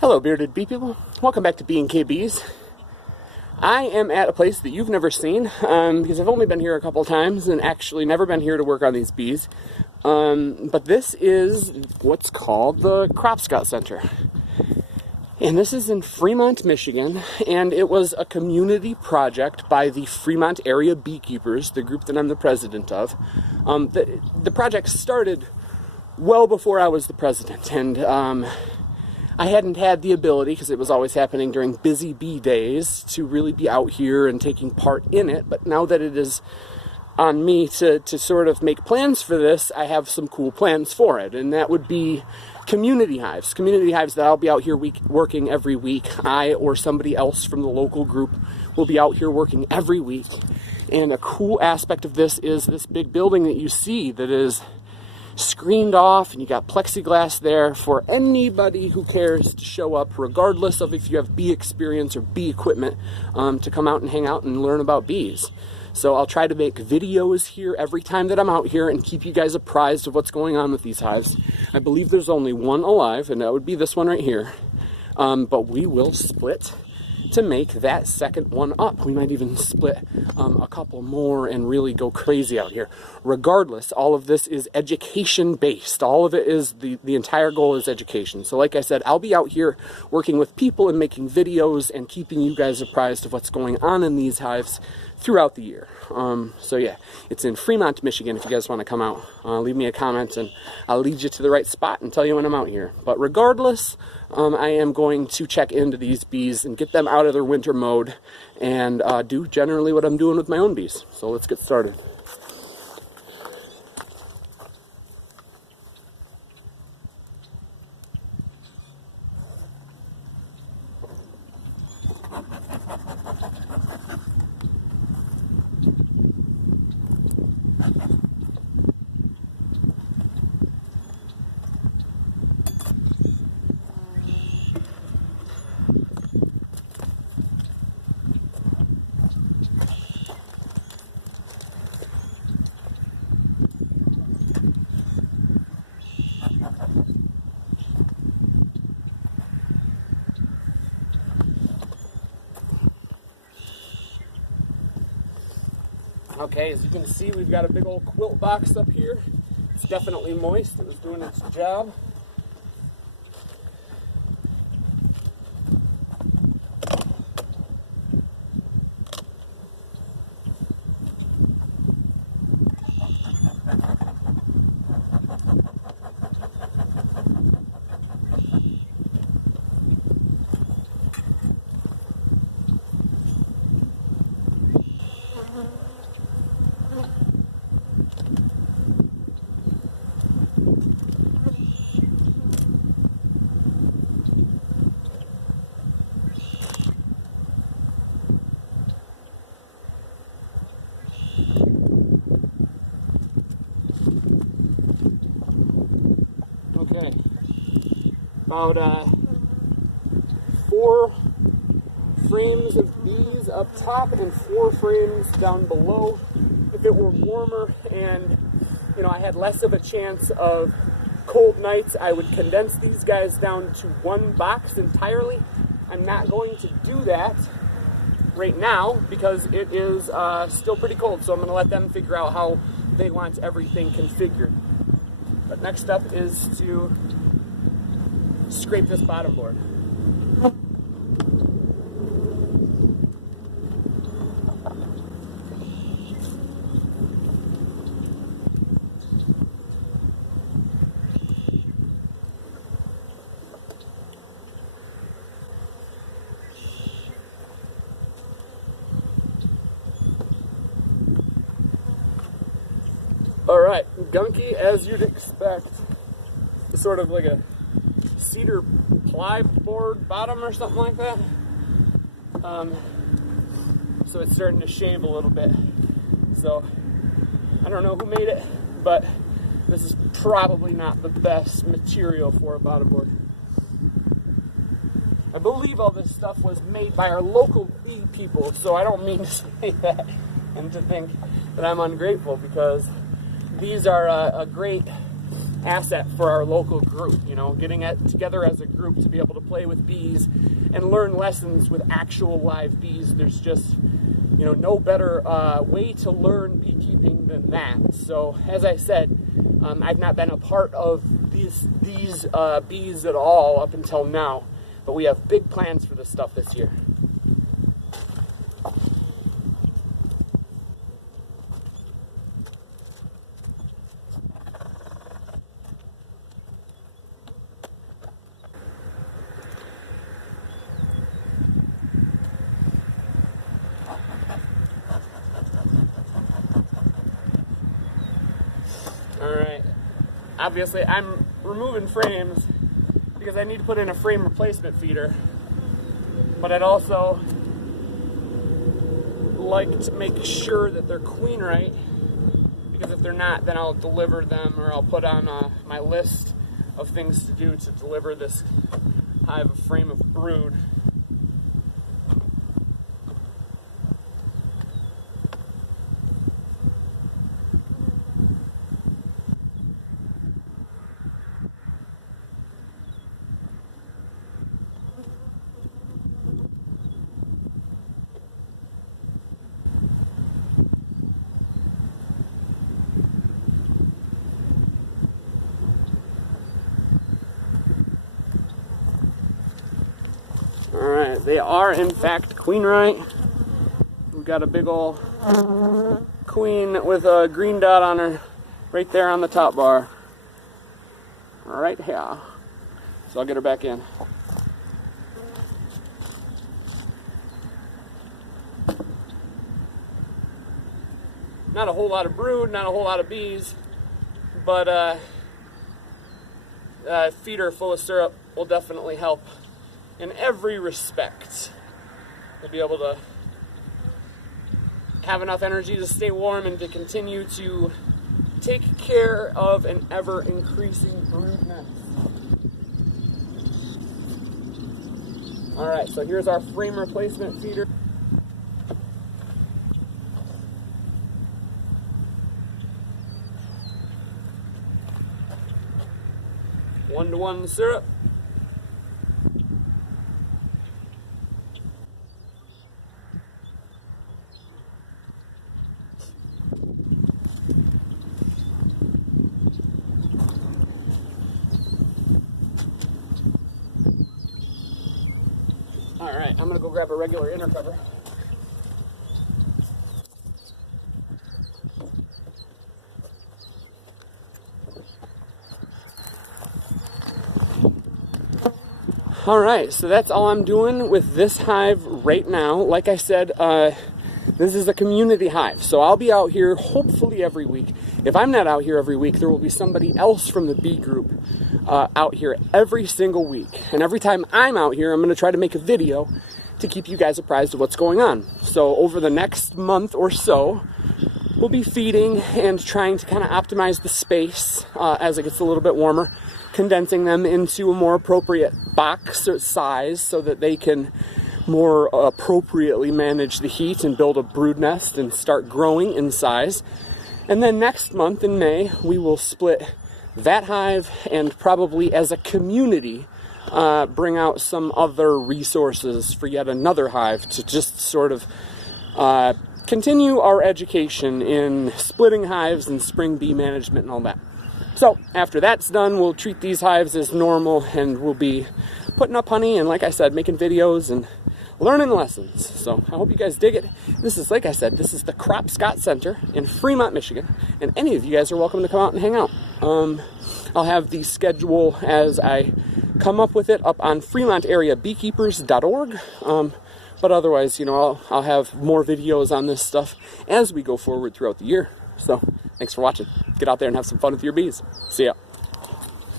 Hello, bearded bee people. Welcome back to B&K Bees. I am at a place that you've never seen because I've only been here a couple times and actually never been here to work on these bees. But this is what's called the Crop Scout Center. And this is in Fremont, Michigan, and it was a community project by the Fremont area beekeepers, the group that I'm the president of. The project started well before I was the president, and I hadn't had the ability, because it was always happening during busy bee days, to really be out here and taking part in it. But now that it is on me to sort of make plans for this, I have some cool plans for it. And that would be community hives that I'll be out here working every week. I or somebody else from the local group will be out here working every week. And a cool aspect of this is this big building that you see that is screened off, and you got plexiglass there for anybody who cares to show up, regardless of if you have bee experience or bee equipment, to come out and hang out and learn about bees. So I'll try to make videos here every time that I'm out here and keep you guys apprised of what's going on with these hives. I believe there's only one alive, and that would be this one right here. But we will split to make that second one up. We might even split a couple more and really go crazy out here. Regardless, all of this is education based. All of it is, the entire goal is education. So like I said, I'll be out here working with people and making videos and keeping you guys apprised of what's going on in these hives throughout the year. So yeah, it's in Fremont, Michigan. If you guys want to come out, leave me a comment and I'll lead you to the right spot and tell you when I'm out here. But regardless, I am going to check into these bees and get them out of their winter mode and do generally what I'm doing with my own bees. So let's get started. Okay, as you can see, we've got a big old quilt box up here. It's definitely moist. It was doing its job. About 4 frames of bees up top and 4 frames down below. If it were warmer and I had less of a chance of cold nights, I would condense these guys down to one box entirely. I'm not going to do that right now because it is still pretty cold, so I'm going to let them figure out how they want everything configured. But next up is to scrape this bottom board. All right, gunky as you'd expect. Sort of like a cedar ply board bottom or something like that. So it's starting to shave a little bit. So I don't know who made it, but this is probably not the best material for a bottom board. I believe all this stuff was made by our local bee people, so I don't mean to say that and to think that I'm ungrateful, because these are a great asset for our local group, you know, getting it together as a group to be able to play with bees and learn lessons with actual live bees. There's just, you know, no better way to learn beekeeping than that. So as I said, I've not been a part of these bees at all up until now, but we have big plans for this stuff this year. Obviously, I'm removing frames because I need to put in a frame replacement feeder, but I'd also like to make sure that they're queen right, because if they're not, then I'll deliver them, or I'll put on my list of things to do to deliver this hive frame of brood. They are in fact queen right. We've got a big old queen with a green dot on her right there on the top bar. Right here. So I'll get her back in. Not a whole lot of brood, not a whole lot of bees, but a feeder full of syrup will definitely help in every respect. They'll be able to have enough energy to stay warm and to continue to take care of an ever-increasing brood nest. All right, so here's our frame replacement feeder. One-to-one syrup. Grab a regular inner cover. All right, so that's all I'm doing with this hive right now. Like I said, this is a community hive, so I'll be out here hopefully every week. If I'm not out here every week, there will be somebody else from the bee group out here every single week. And every time I'm out here, I'm going to try to make a video to keep you guys apprised of what's going on. So over the next month or so, we'll be feeding and trying to kind of optimize the space as it gets a little bit warmer, condensing them into a more appropriate box or size so that they can more appropriately manage the heat and build a brood nest and start growing in size. And then next month in May, we will split that hive and probably as a community bring out some other resources for yet another hive to just sort of continue our education in splitting hives and spring bee management and all that. So after that's done, we'll treat these hives as normal and we'll be putting up honey and, like I said, making videos and learning lessons. So I hope you guys dig it. This is, like I said, this is the Crop Scott Center in Fremont, Michigan, and any of you guys are welcome to come out and hang out. I'll have the schedule as I come up with it up on FremontAreaBeekeepers.org. But otherwise, you know, I'll have more videos on this stuff as we go forward throughout the year. So thanks for watching. Get out there and have some fun with your bees. See ya.